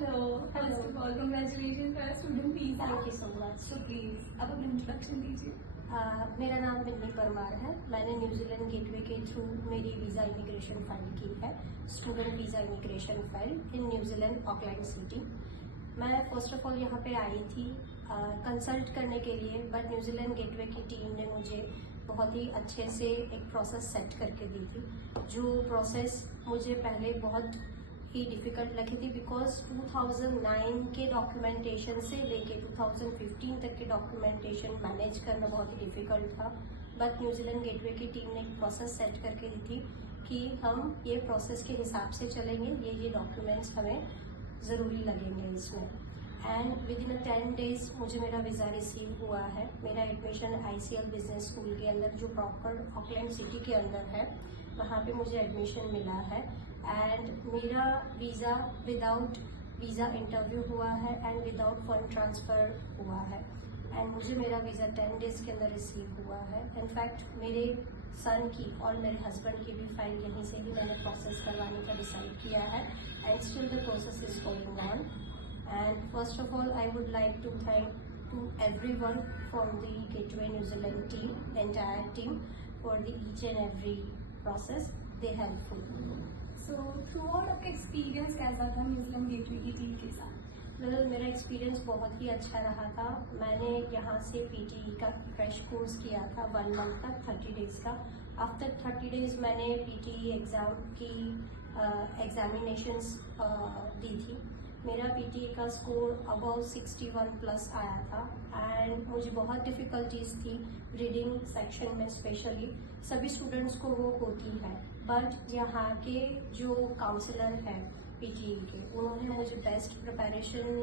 Hello. Hello. First of all, congratulations for student visa. Thank you so much. So please, आप अपना introduction दीजिए। मेरा नाम बिन्नी परमार है। मैंने न्यूजीलैंड गेटवे के थ्रू मेरी वीज़ा इमिग्रेशन फाइल की है, student visa immigration file in New Zealand Auckland city. मैं फर्स्ट ऑफ ऑल यहाँ पे आई थी कंसल्ट करने के लिए, बट न्यूजीलैंड गेटवे की टीम ने मुझे बहुत ही अच्छे से एक प्रोसेस सेट करके दी थी। जो प्रोसेस मुझे पहले बहुत ही डिफ़िकल्ट लगी थी, बिकॉज 2009 के डॉक्यूमेंटेशन से लेके 2015 तक के डॉक्यूमेंटेशन मैनेज करना बहुत ही डिफ़िकल्ट था। बट न्यूजीलैंड गेटवे की टीम ने एक प्रोसेस सेट करके दी थी कि हम ये प्रोसेस के हिसाब से चलेंगे, ये डॉक्यूमेंट्स हमें ज़रूरी लगेंगे इसमें। एंड विद इन 10 डेज़ मुझे मेरा वीज़ा रिसीव हुआ है। मेरा एडमिशन ICL बिजनेस स्कूल के अंदर, जो प्रॉपर ऑकलैंड सिटी के अंदर है, वहाँ पे मुझे एडमिशन मिला है। एंड मेरा वीज़ा विदाउट वीज़ा इंटरव्यू हुआ है एंड विदाउट फंड ट्रांसफ़र हुआ है। एंड मुझे मेरा वीज़ा 10 डेज़ के अंदर रिसीव हुआ है। इनफैक्ट मेरे सन की और मेरे हस्बैंड की भी फाइल यहीं से ही मैंने प्रोसेस करवाने का डिसाइड किया है। And still the process is going on. And first of all, I would like to thank to everyone from the Gateway New Zealand team, the entire team, for the each and every process. They helpful. So throughout आपका experience कैसा था New Zealand gateway की team के साथ? मेरा experience बहुत ही अच्छा रहा था। मैंने यहाँ से PTE का क्रैश कोर्स किया था 1 मंथ का, 30 डेज़ का। आफ्टर 30 डेज़ मैंने PTE एग्ज़ाम की एग्जामिनेशंस दी थी। मेरा PTE का स्कोर अबाउ 61 प्लस आया था। एंड मुझे बहुत डिफ़िकल्टीज थी रीडिंग सेक्शन में, स्पेशली सभी स्टूडेंट्स को वो होती है, बट यहाँ के जो काउंसलर हैं PTE के, उन्होंने मुझे बेस्ट प्रिपरेशन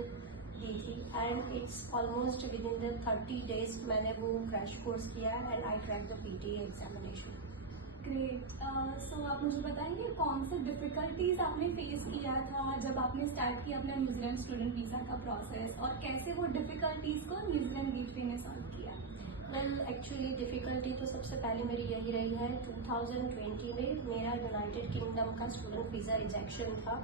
दी थी। And it's almost within the 30 days मैंने वो क्रैश कोर्स किया and I crack the PTE examination. Great. So आप मुझे बताएंगे कौन से डिफ़िकल्टीज आपने फेस किया था जब आपने स्टार्ट किया अपना न्यूजीलैंड स्टूडेंट वीज़ा का प्रोसेस, और कैसे वो डिफ़िकल्टीज को न्यूजीलैंड गेटवे ने सॉल्व किया? वेल, एक्चुअली डिफ़िकल्टी तो सबसे पहले मेरी यही रही है। 2020 में मेरा यूनाइटेड किंगडम का स्टूडेंट वीज़ा रिजेक्शन था,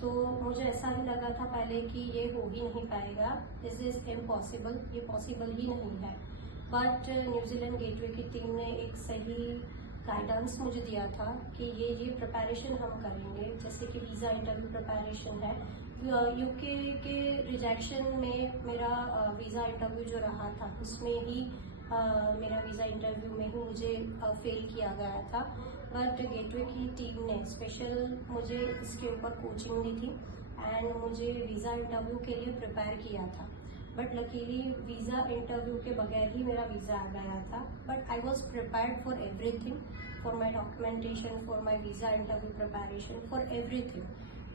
तो मुझे ऐसा ही लगा था पहले कि ये हो ही नहीं पाएगा, दिस इज़ इम्पॉसिबल, ये पॉसिबल ही नहीं है। बट न्यूजीलैंड गेटवे की टीम ने एक सही गाइडेंस मुझे दिया था कि ये प्रिपरेशन हम करेंगे, जैसे कि वीज़ा इंटरव्यू प्रिपरेशन है। UK के रिजेक्शन में मेरा वीज़ा इंटरव्यू जो रहा था, उसमें ही मेरा वीज़ा इंटरव्यू में ही मुझे फेल किया गया था। बट गेटवे की टीम ने स्पेशल मुझे इसके ऊपर कोचिंग दी थी एंड मुझे वीज़ा इंटरव्यू के लिए प्रिपेयर किया था। बट लकीली वीज़ा इंटरव्यू के बगैर ही मेरा वीज़ा आ गया था। But I was prepared for everything, for my documentation, for my visa interview preparation, for everything.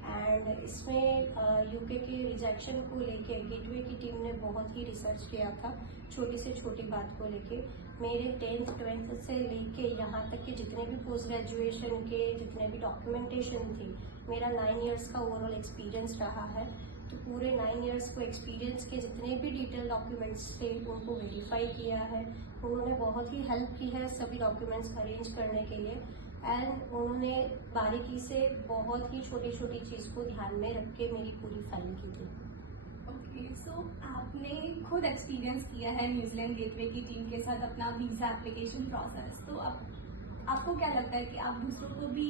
And इसमें UK के रिजेक्शन को लेके गेटवे की टीम ने बहुत ही रिसर्च किया था, छोटी से छोटी बात को लेके। मेरे 10th 12th से लेके यहाँ तक के जितने भी पोस्ट ग्रेजुएशन के जितने भी डॉक्यूमेंटेशन थी, मेरा 9 इयर्स का ओवरऑल एक्सपीरियंस रहा है। तो पूरे 9 इयर्स को एक्सपीरियंस के जितने भी डिटेल डॉक्यूमेंट्स थे उनको वेरीफाई किया है। उन्होंने बहुत ही हेल्प की है सभी डॉक्यूमेंट्स अरेंज करने के लिए। एंड उन्होंने बारीकी से बहुत ही छोटी छोटी चीज़ को ध्यान में रख के मेरी पूरी फाइल की थी। ओके, सो आपने खुद एक्सपीरियंस किया है न्यूजीलैंड गेटवे की टीम के साथ अपना वीज़ा एप्लीकेशन प्रोसेस, तो आपको क्या लगता है कि आप दूसरों को भी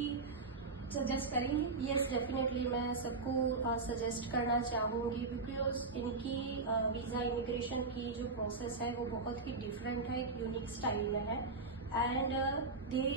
सजेस्ट करेंगे? येस, डेफिनेटली मैं सबको सजेस्ट करना चाहूँगी, बिकॉज इनकी वीज़ा इमिग्रेशन की जो प्रोसेस है वो बहुत ही डिफरेंट है, एक यूनिक स्टाइल में है। And they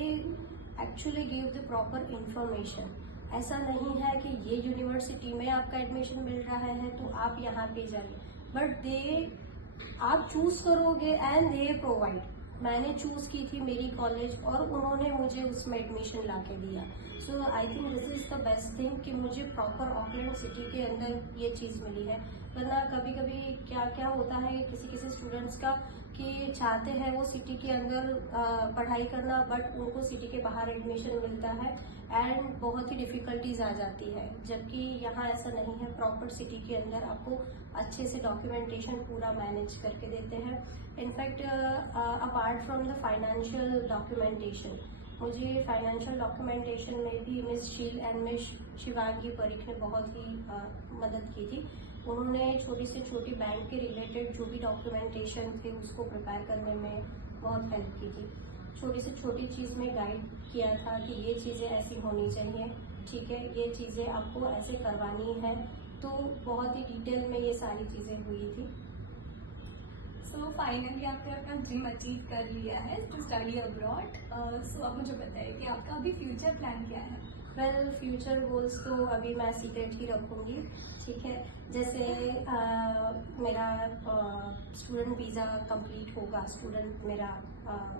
actually give the proper information. ऐसा नहीं है कि ये यूनिवर्सिटी में आपका एडमिशन मिल रहा है तो आप यहाँ पे जाइए, बट आप चूज़ करोगे एंड दे प्रोवाइड। मैंने चूज़ की थी मेरी कॉलेज और उन्होंने मुझे उसमें एडमिशन ला के दिया। So I think this is the best thing कि मुझे प्रॉपर ऑकलैंड सिटी के अंदर ये चीज़ मिली है। वरना कभी कभी क्या होता है किसी स्टूडेंट्स का कि चाहते हैं वो सिटी के अंदर पढ़ाई करना, बट उनको सिटी के बाहर एडमिशन मिलता है एंड बहुत ही डिफ़िकल्टीज आ जाती है। जबकि यहाँ ऐसा नहीं है, प्रॉपर सिटी के अंदर आपको अच्छे से डॉक्यूमेंटेशन पूरा मैनेज करके देते हैं। In fact apart from the financial documentation, मुझे फाइनेंशियल डॉक्यूमेंटेशन में भी मिस शील एंड मिस शिवांगी परीख ने बहुत ही मदद की थी। उन्होंने छोटी से छोटी बैंक के रिलेटेड जो भी डॉक्यूमेंटेशन थे उसको प्रिपेयर करने में बहुत हेल्प की थी। छोटी से छोटी चीज़ में गाइड किया था कि ये चीज़ें ऐसी होनी चाहिए, ठीक है, ये चीज़ें आपको ऐसे करवानी है। तो बहुत ही डिटेल में ये सारी चीज़ें हुई थी। सो फाइनली आपने अपना ड्रीम अचीव कर लिया है टू स्टडी अब्रॉड। सो अब मुझे बताइए कि आपका अभी फ्यूचर प्लान क्या है? वेल, फ्यूचर गोल्स तो अभी मैं सीक्रेट ही रखूँगी, ठीक है। जैसे मेरा स्टूडेंट वीज़ा कंप्लीट होगा, स्टूडेंट मेरा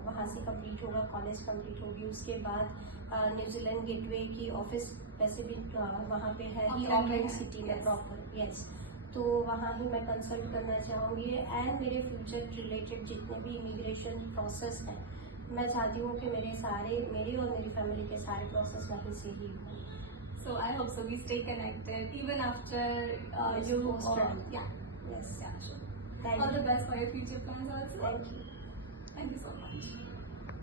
वहाँ से कंप्लीट होगा, कॉलेज कंप्लीट होगी, उसके बाद न्यूजीलैंड गेटवे की ऑफिस वैसे भी वहाँ पे है ही, ऑकलैंड सिटी में प्रॉपर, यस। तो वहाँ ही मैं कंसल्ट करना चाहूँगी एंड मेरे फ्यूचर रिलेटेड जितने भी इमिग्रेशन प्रोसेस हैं, मैं चाहती हूँ कि मेरे और मेरी फैमिली के सारे प्रोसेस वहीं से ही हों। So I hope so we stay connected even after Yes, you post-study. yeah, Yes. yeah, sure. Thank All you. the best for your future plans also. Thank you. Thank you so much.